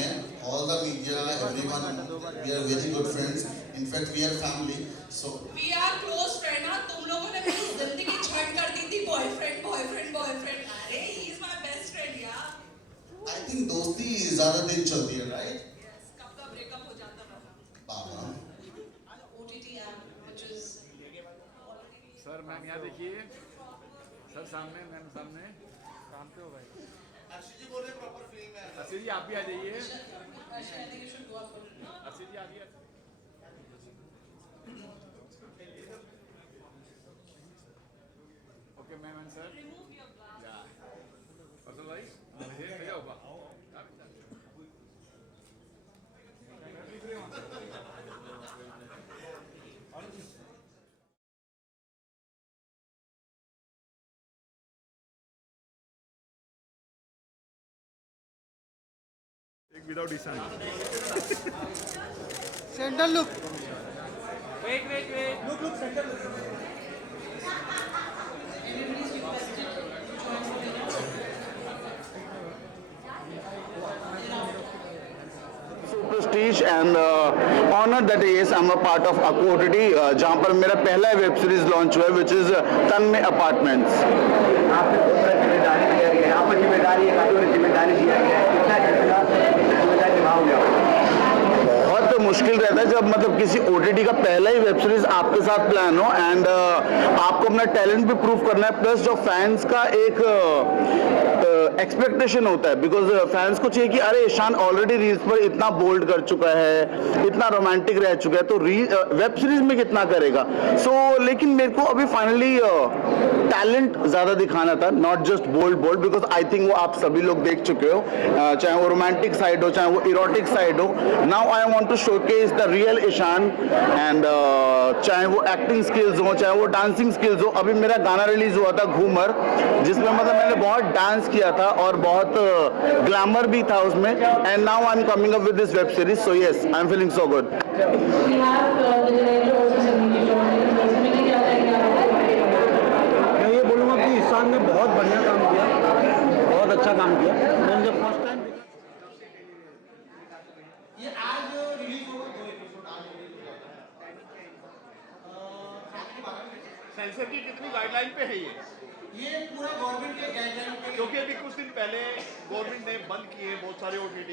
नहीं है. All the media, everyone, we are very good friends. In fact, we are family. So We are close friend. हाँ, तुम लोगों ने मेरी जिंदगी छंड कर दी थी boyfriend, boyfriend, boyfriend. अरे he is my best friend यार. I think दोस्ती ज़्यादा दिन चलती है, right? Yes, कब का breakup हो जाता था. बाबा. OTT app, which is sir ma'am यहाँ देखिए, सर सामने, मैम सामने, काम पे हो भाई. अर्षित जी आप भी आ जाइए. I think you should go up for it. Arshit ji आ जाइए. Okay ma'am and sir. Remove your glass. फसल भाई भैया होगा. एक without Ishaan. Centre look. Prestige and honour that yes I am a part of OTT जहाँ पर मेरा पहला वेब सीरीज लॉन्च हुआ है विच इज तन्मय अपार्टमेंट्स. बहुत मुश्किल रहता है जब मतलब किसी OTT का पहला ही वेब सीरीज आपके साथ प्लान हो एंड आपको अपना टैलेंट भी प्रूव करना है प्लस जो फैंस का एक एक्सपेक्टेशन होता है बिकॉज फैंस को चाहिए कि अरे ईशान ऑलरेडी रील्स पर इतना बोल्ड कर चुका है, इतना रोमांटिक रह चुका है, तो वेब सीरीज में कितना करेगा. लेकिन मेरे को अभी फाइनली टैलेंट ज्यादा दिखाना था, not just bold because I think वो आप सभी लोग देख चुके हो, चाहे वो रोमांटिक साइड हो चाहे वो इरोटिक साइड हो. Now I want to showcase the real Ishaan and चाहे वो एक्टिंग स्किल्स हो चाहे वो डांसिंग स्किल्स हो. अभी मेरा गाना रिलीज हुआ था घूमर, जिसमें मतलब मैंने बहुत डांस किया था और बहुत ग्लैमर भी था उसमें. And now I am coming up with this web series, so yes I am feeling so good. मैं ये बोलूँगा कि ईशान ने बहुत बढ़िया काम किया, बहुत अच्छा काम किया. मैंने जब फर्स्ट टाइम ये आज रिलीज होगा 2 एपिसोड आज रिलीज हुआ सेंसर की कितनी गाइडलाइन पे है ये पूरा गवर्नमेंट के गाइडलाइन पे क्योंकि अभी कुछ दिन पहले गवर्नमेंट ने बंद किए बहुत सारे OTT,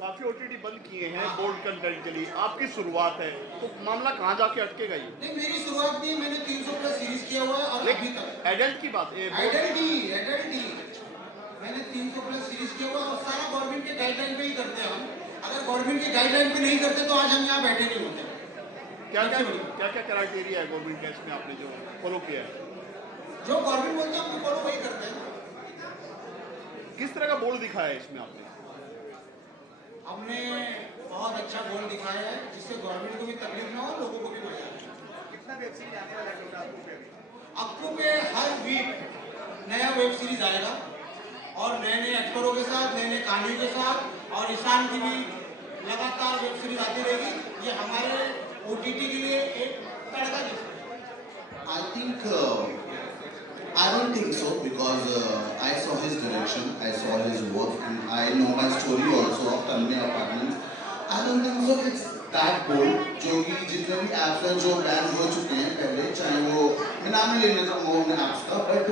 काफी OTT बंद किए हैं बोल्ड कंटेंट के लिए. आपकी शुरुआत है तो मामला कहाँ जाके अटकेगा ये? नहीं, मेरी शुरुआत भी मैंने 300 प्लस सीरीज किया हुआ है और अभी तक एडल्ट की बात है. एडल्ट ही मैंने 300 प्लस सीरीज किया हुआ और सारा गवर्नमेंट के गाइडलाइन पे ही करते हैं हम. अगर गवर्नमेंट के गाइडलाइन पे नहीं करते तो आज हम यहाँ बैठे नहीं होते. क्या क्या क्राइटेरिया है गवर्नमेंट के इसमें आपने जो फॉलो किया है? जो गवर्नमेंट बोलते हैं हम फॉलो वही करते हैं. किस तरह का बोल्ड दिखाया है इसमें आपने? हमने बहुत अच्छा गोल दिखाया है जिससे गवर्नमेंट को भी तकलीफ ना हो, लोगों को भी मजा आए. कितना वेब सीरीज आने वाला है अक्टूबर पे हर वीक नया वेब सीरीज आएगा और नए नए एक्टरों के साथ, नए नए कहानियों के साथ, और ईशान की भी लगातार वेब सीरीज आती रहेगी. ये हमारे OTT के लिए एक तड़का जैसा. I don't think so because I saw his direction, I saw his work, and I know my story also of Tanmay Apartments. I don't think so it's that bold. जो कि जितने भी apps हैं जो बैन हो चुके हैं पहले, चाहे वो मैं नाम नहीं लेना चाहूँगा उन apps का, but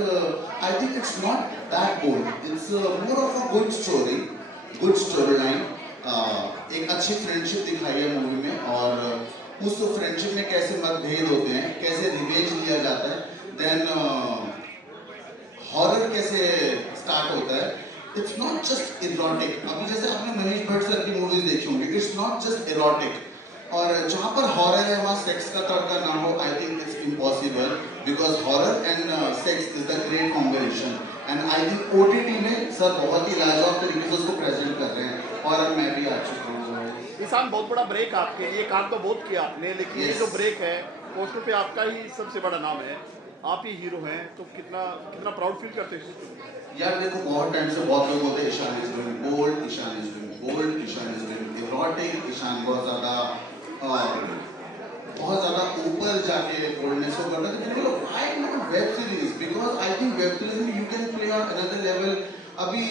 I think it's not that bold. It's more of a good story, good storyline. एक अच्छी फ्रेंडशिप दिखाई है मूवी में और उस फ्रेंडशिप में कैसे मतभेद होते हैं, कैसे रिवेंज लिया जाता है, देन हॉरर कैसे स्टार्ट होता है. It's not just erotic. अभी जैसे आपने मनीष भट्ट सर की मूवीज देखी होंगी, इट्स नॉट जस्ट इरोटिक. और जहाँ पर हॉरर है वहाँ सेक्स का तड़का ना हो, I think it's impossible because horror and sex is the great combination. And I think OTT में सर बहुत ही लाजवाब तरीके से उसको प्रेजेंट कर रहे हैं और अब मैं भी आ चुका हूँ. ईशान बहुत बड़ा ब्रेक आपके लिए, काम तो बहुत किया आपने, लेकिन ये जो ब्रेक है पोस्टर पे आपका ही सबसे बड़ा नाम है, आप ही हीरो हैं, तो कितना प्राउड फील करते हैं? यार देखो बहुत टाइम से बहुत लोग बोलते हैं Ishaan is doing bold, Ishaan is doing bold, Ishaan is doing erotic, Ishaan बहुत ज़्यादा ऊपर जाके बोलने से करता है. तो why not web series? Because I think web series में you can play on another level. अभी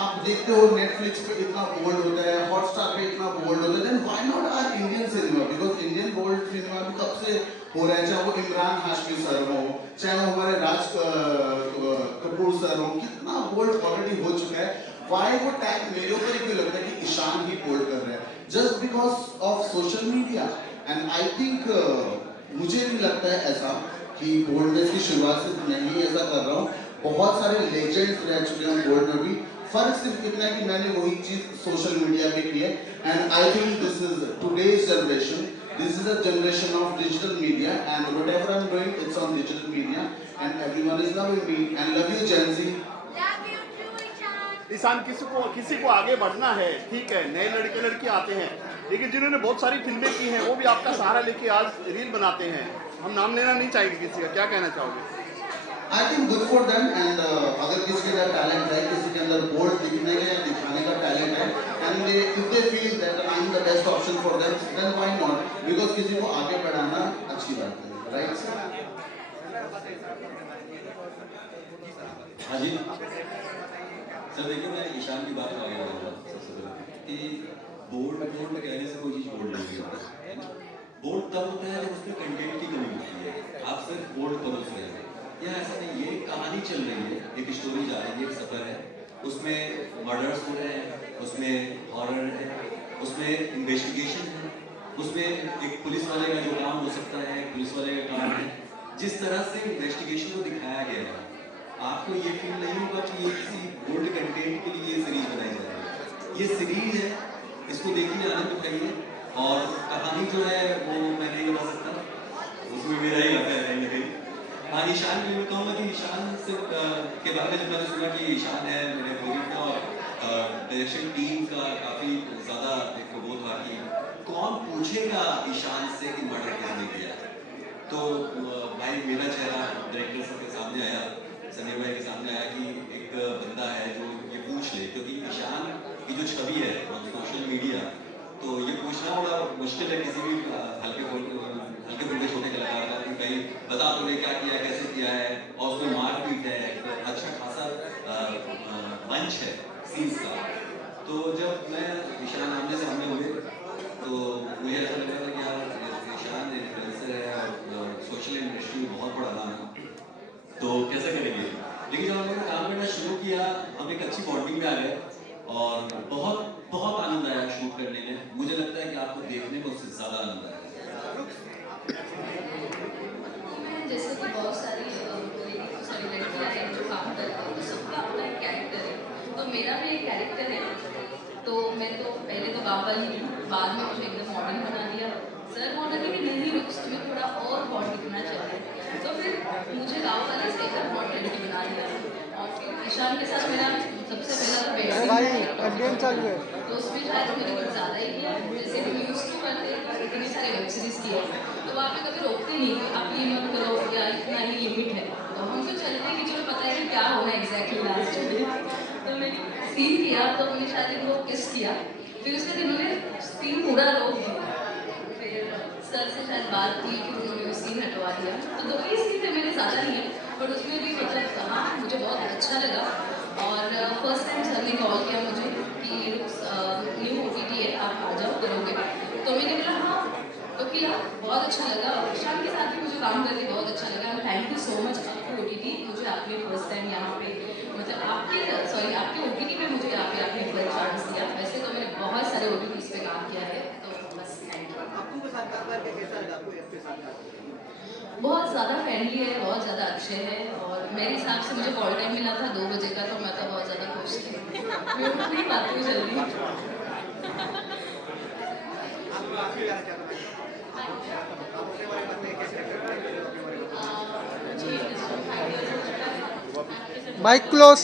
आप देखते हो नेटफ्लिक्स पे इतना बोल्ड होता है, हॉटस्टार पे इतना बोल्ड होता है, then why not our Indian cinema? Because Indian bold cinema भी कब से हो रहा है, चाहे वो इमरान हाशमी सर हो, चाहे वो हमारे राज कपूर सर हो, कितना बोल्ड ऑलरेडी हो चुका है। व्हाई वो टैग मेरे ऊपर ही क्यों लगता है कि ईशान ही बोल्ड कर रहा है, just because of social media? And I think मुझे भी लगता है ऐसा कि बोल्डनेस की शुरुआत सिर्फ मैं ही ऐसा कर रहा हूँ, बहुत सारे लेजेंड्स रह चुके हैं बोल्ड में भी। फर्क सिर्फ इतना है कि मैंने वही चीज सोशल मीडिया पे की है। And I think this is today's generation, this is a generation of digital media, and whatever I am doing it's on digital media, and everyone is loving me, and love you GenZ. Ishaan, किसी को आगे बढ़ना है, ठीक है, नए लड़के लड़की आते हैं, लेकिन जिन्होंने बहुत सारी फिल्में की हैं वो भी आपका सहारा लेके आज रील बनाते हैं। हम नाम लेना नहीं चाहेंगे किसी का, क्या कहना चाहोगे? I think good for them, and अगर किसी के अंदर टैलेंट है, किसी के अंदर बोल्ड दिखने का या दिखाने का टैलेंट है, and if they feel that I am the best option for them, then why not? Because किसी को आगे बढ़ाना अच्छी बात है, राइट? हाँ जी सर, देखिए मैं ईशान की बात आगे बढ़ूँगा सबसे पहले कि बोल्ड कहने से कोई चीज़ बोल्ड नहीं होती है ना। बोल्ड तब होता है जब उसमें कंटेंट की कमी होती है, आप सिर्फ बोल्ड परोस रहे हैं, या ऐसा नहीं, ये कहानी चल रही है, एक स्टोरी जा रही है, एक सफ़र है, उसमें मर्डर्स हो रहे हैं, उसमें हॉरर है, उसमें इन्वेस्टिगेशन है, उसमें एक पुलिस वाले का जो काम हो सकता है, एक पुलिस वाले का काम है। जिस तरह से इन्वेस्टिगेशन को दिखाया गया है, आपको ये फील नहीं होगा कि ये किसी बोल्ड कंटेंट के लिए ये सीरीज बनाई जा रही है। ये सीरीज है, इसको देखिए, आनंद उठाइए, और कहानी जो है वो मैं नहीं बता सकता, उसमें मेरा ही आता है कहीं ना कहीं। हाँ, ईशान के लिए कहूँगा कि ईशान से के बारे में जब मैंने सुना कि ईशान है मेरे प्रोजेक्ट का, और डायरेक्शन टीम का काफ़ी ज़्यादा एक वो था कि कौन पूछेगा ईशान से कि मर्डर किसने किया, तो भाई मेरा चेहरा डायरेक्टर साहब के सामने आया, सनी भाई के सामने आया कि एक बंदा है जो ये पूछ ले, क्योंकि ईशान की जो छवि है ऑन सोशल मीडिया, तो ये पूछना बड़ा मुश्किल है किसी भी हल्के फुल्के छोटे कलाकार का कि भाई बता तूने क्या किया, कैसे किया है, और उसमें मारपीट है, तो अच्छा खासा मंच है सीन्स का। तो जब मैं ईशान आमने सामने हुए तो मुझे ऐसा लगा था कि यार ईशान इन्फ्लुएंसर है और सोशल इंडस्ट्री में बहुत बड़ा नाम है, तो कैसे करेंगे। लेकिन जब हमने काम करना शुरू किया, हम एक अच्छी बॉन्डिंग में आ गए, और बहुत बहुत आनंद आया शूट करने में। मुझे लगता है कि आपको देखने में उससे ज़्यादा आनंद आएगा। जैसे कि बहुत सारी लड़कियाँ हैं जो काम करती हैं, तो सबका अपना एक कैरेक्टर है, तो मेरा भी एक कैरेक्टर है। तो मैं तो पहले तो गाँव वाली हूँ, बाद में मुझे एकदम मॉडर्न बना दिया। सर बोल रहे थे कि नहीं रुक, तुम्हें थोड़ा और बॉडी दिखना चाहिए, तो फिर मुझे गाँव वाले से एकदम बहुत लड़की बना दिया। और फिर ईशान के साथ मेरा सबसे पहला तो तो उसमें शायद मैंने कुछ ज़्यादा ही किया, जैसे कि यूज़ टू करते हैं इतनी सारे वेब सीरीज़ किए, तो वहाँ पे कभी रोकते नहीं कि आप ये मत करो या इतना ही लिमिट है, तो हम तो चलते कि चलो पता है कि क्या होगा एग्जैक्टली लास्ट में। तो मैंने सीन किया, तो मैंने शायद इनको किस किया, फिर उसके दिन उन्होंने सीन पूरा रोक दिया, फिर सर से शायद बात की कि उन्होंने वो सीन हटवा दिया। तो 2 ही सीन थे मेरे, ज़्यादा नहीं है, बट उसमें भी मतलब हाँ मुझे बहुत अच्छा लगा। और फर्स्ट टाइम सर ने कॉल किया मुझे कि न्यू OTT है, आप आ जाओ करोगे, तो मैंने बोला हाँ, तो किया, बहुत अच्छा लगा। और ईशान के साथ भी मुझे काम करके बहुत अच्छा लगा। थैंक यू सो मच आपके OTT, मुझे आपने फर्स्ट टाइम यहाँ पे मतलब आपके OTT पे मुझे यहाँ पे आपने फर्स्ट चांस दिया। वैसे तो मैंने बहुत सारे OTTs पे काम किया है, तो बस थैंक यू। आपको के साथ काम करके कैसा लगा? आपको आपके साथ बहुत ज़्यादा फ्रेंडली है, बहुत ज़्यादा अच्छे हैं, और मेरे हिसाब से मुझे कॉल टाइम मिला था 2 बजे का, तो मैं तो बहुत ज़्यादा खुश थी, मैं उठ नहीं पाती हूँ जल्दी। Mic close.